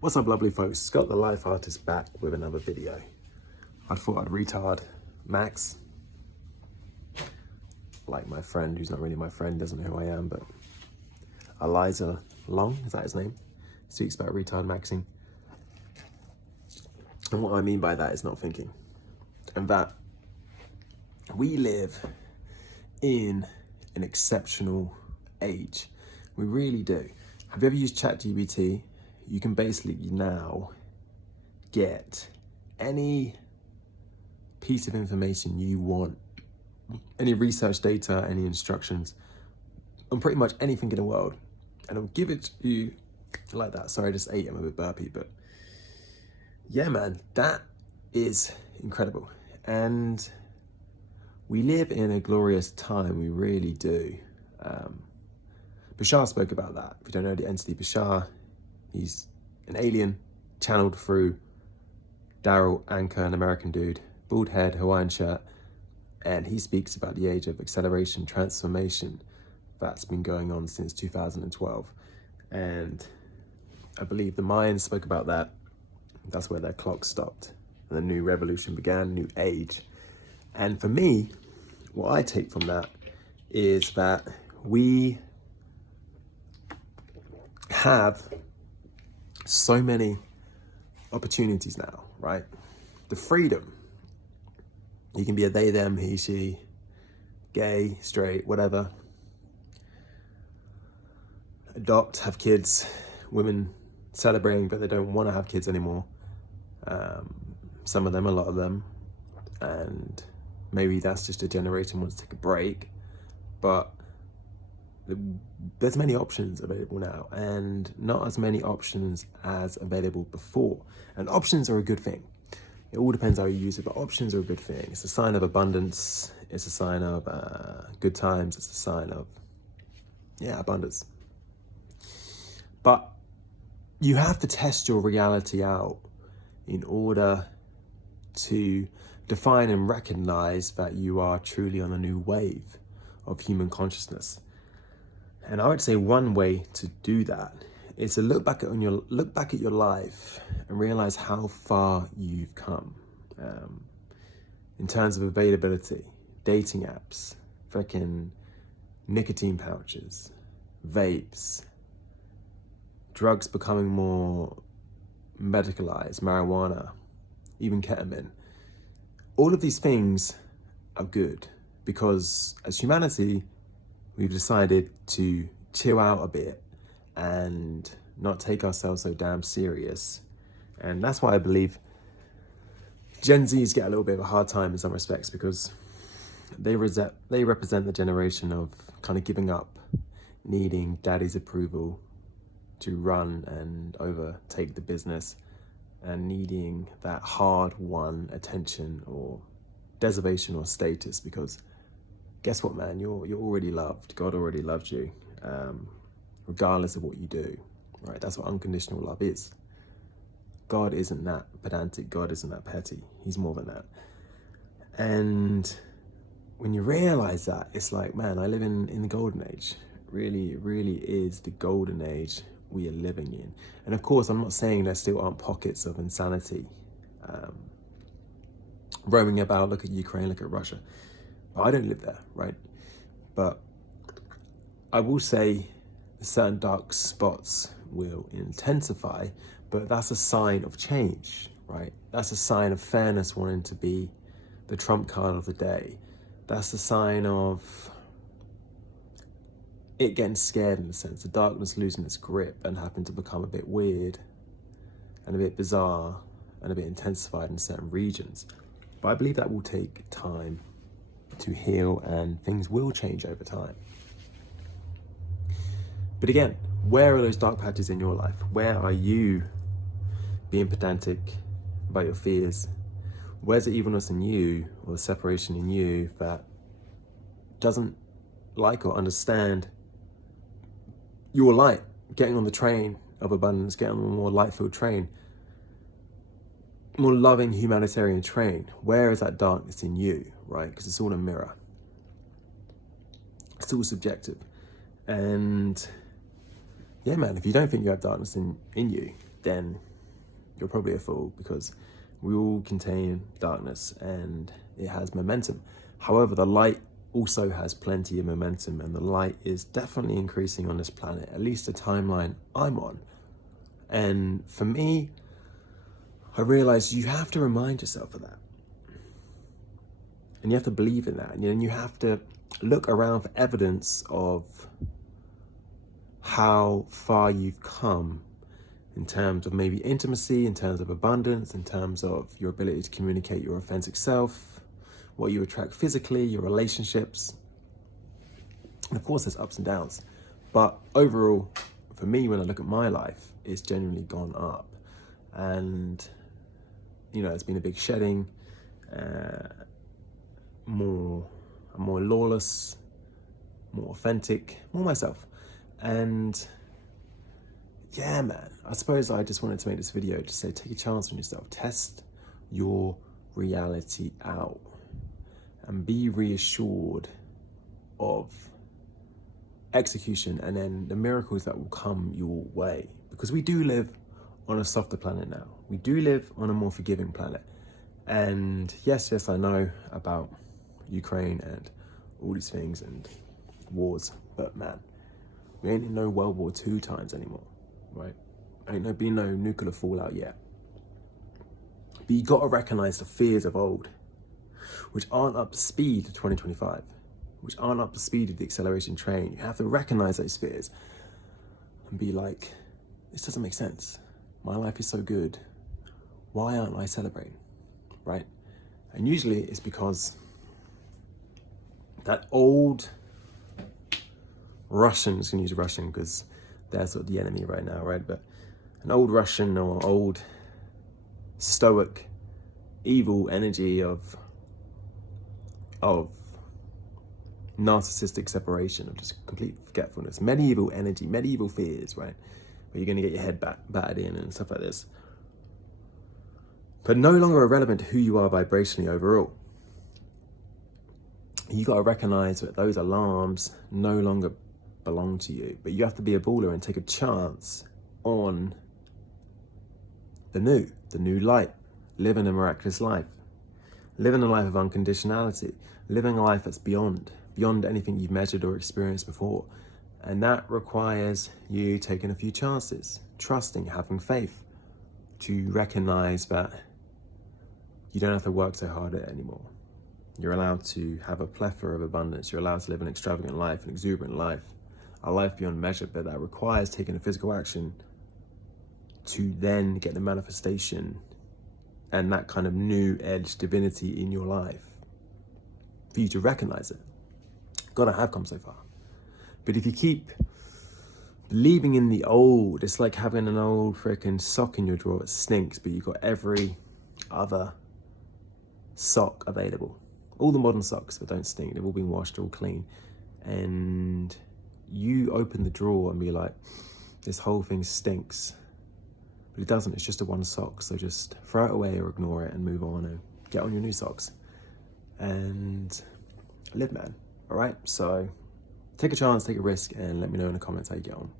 What's up, lovely folks? Scott the Life Artist back with another video. I thought I'd retard Max, like my friend, who's not really my friend, doesn't know who I am, but Eliza Long, is that his name? Speaks about retard maxing. And what I mean by that is not thinking. And that we live in an exceptional age. We really do. Have you ever used ChatGPT? You can basically now get any piece of information you want, any research data, any instructions on pretty much anything in the world, and it'll give it to you like that. Sorry, I just ate, I'm a bit burpy, but yeah, man, that is incredible. And we live in a glorious time, we really do. Bashar spoke about that. If you don't know the entity Bashar, he's an alien channeled through Daryl Anchor, an American dude, bald head, Hawaiian shirt, and he speaks about the age of acceleration, transformation that's been going on since 2012. And I believe the Mayans spoke about that. That's where their clock stopped. And the new revolution began, new age. And for me, what I take from that is that we have so many opportunities now, right? The freedom. You can be a they, them, he, she, gay, straight, whatever. Adopt, have kids, women celebrating, but they don't want to have kids anymore. Some of them, a lot of them. And maybe that's just a generation wants to take a break. But there's many options available now, and not as many options as available before. And options are a good thing. It all depends how you use it, but options are a good thing. It's a sign of abundance. It's a sign of good times. It's a sign of, abundance. But you have to test your reality out in order to define and recognize that you are truly on a new wave of human consciousness. And I would say one way to do that is to look back at your life and realize how far you've come in terms of availability, dating apps, freaking nicotine pouches, vapes, drugs becoming more medicalized, marijuana, even ketamine. All of these things are good because as humanity, we've decided to chill out a bit and not take ourselves so damn serious. And that's why I believe Gen Zs get a little bit of a hard time in some respects, because they represent the generation of kind of giving up, needing daddy's approval to run and overtake the business, and needing that hard-won attention or deservation or status, because guess what, man? You're already loved. God already loved you, regardless of what you do, right? That's what unconditional love is. God isn't that pedantic. God isn't that petty. He's more than that. And when you realize that, it's like, man, I live in the golden age. Really, it really is the golden age we are living in. And of course, I'm not saying there still aren't pockets of insanity roaming about. Look at Ukraine, look at Russia. I don't live there, right? But I will say certain dark spots will intensify, but that's a sign of change, right? That's a sign of fairness wanting to be the trump card of the day. That's a sign of it getting scared, in a sense, the darkness losing its grip and having to become a bit weird and a bit bizarre and a bit intensified in certain regions. But I believe that will take time to heal, and things will change over time. But again, where are those dark patches in your life? Where are you being pedantic about your fears? Where's the evilness in you, or the separation in you, that doesn't like or understand your light, getting on the train of abundance, getting on a more light-filled train, more loving humanitarian train? Where is that darkness in you, right? Because it's all a mirror. It's all subjective. And yeah, man, if you don't think you have darkness in you, then you're probably a fool, because we all contain darkness and it has momentum. However, the light also has plenty of momentum, and the light is definitely increasing on this planet, at least the timeline I'm on. And for me, I realized you have to remind yourself of that. And you have to believe in that. And you have to look around for evidence of how far you've come in terms of maybe intimacy, in terms of abundance, in terms of your ability to communicate your authentic self, what you attract physically, your relationships. And of course, there's ups and downs. But overall, for me, when I look at my life, it's genuinely gone up. And, it's been a big shedding, more lawless, more authentic, more myself. And yeah, man, I suppose I just wanted to make this video to say, take a chance on yourself, test your reality out, and be reassured of execution and then the miracles that will come your way. Because we do live on a softer planet now. We do live on a more forgiving planet. And yes, I know about Ukraine and all these things and wars, but man, we ain't in no World War II times anymore, right? Ain't been no nuclear fallout yet. But you gotta recognize the fears of old, which aren't up to speed of 2025, which aren't up to speed of the acceleration train. You have to recognize those fears and be like, this doesn't make sense. My life is so good. Why aren't I celebrating, right? And usually it's because that old Russian, I'm just gonna use Russian because they're sort of the enemy right now, right? But an old Russian or old stoic, evil energy of narcissistic separation, of just complete forgetfulness, medieval energy, medieval fears, right? Where you're gonna get your head battered in and stuff like this. But no longer irrelevant to who you are vibrationally overall. You gotta recognize that those alarms no longer belong to you, but you have to be a baller and take a chance on the new light, living a miraculous life, living a life of unconditionality, living a life that's beyond anything you've measured or experienced before. And that requires you taking a few chances, trusting, having faith, to recognize that you don't have to work so hard at it anymore. You're allowed to have a plethora of abundance. You're allowed to live an extravagant life, an exuberant life, a life beyond measure, but that requires taking a physical action to then get the manifestation and that kind of new edge divinity in your life for you to recognize it. Gotta have come so far. But if you keep believing in the old, it's like having an old freaking sock in your drawer that stinks, but you've got every other sock available. All the modern socks that don't stink, they've all been washed, all clean. And you open the drawer and be like, this whole thing stinks. But it doesn't, it's just a one sock. So just throw it away or ignore it and move on and get on your new socks. And live, man. All right, so take a chance, take a risk, and let me know in the comments how you get on.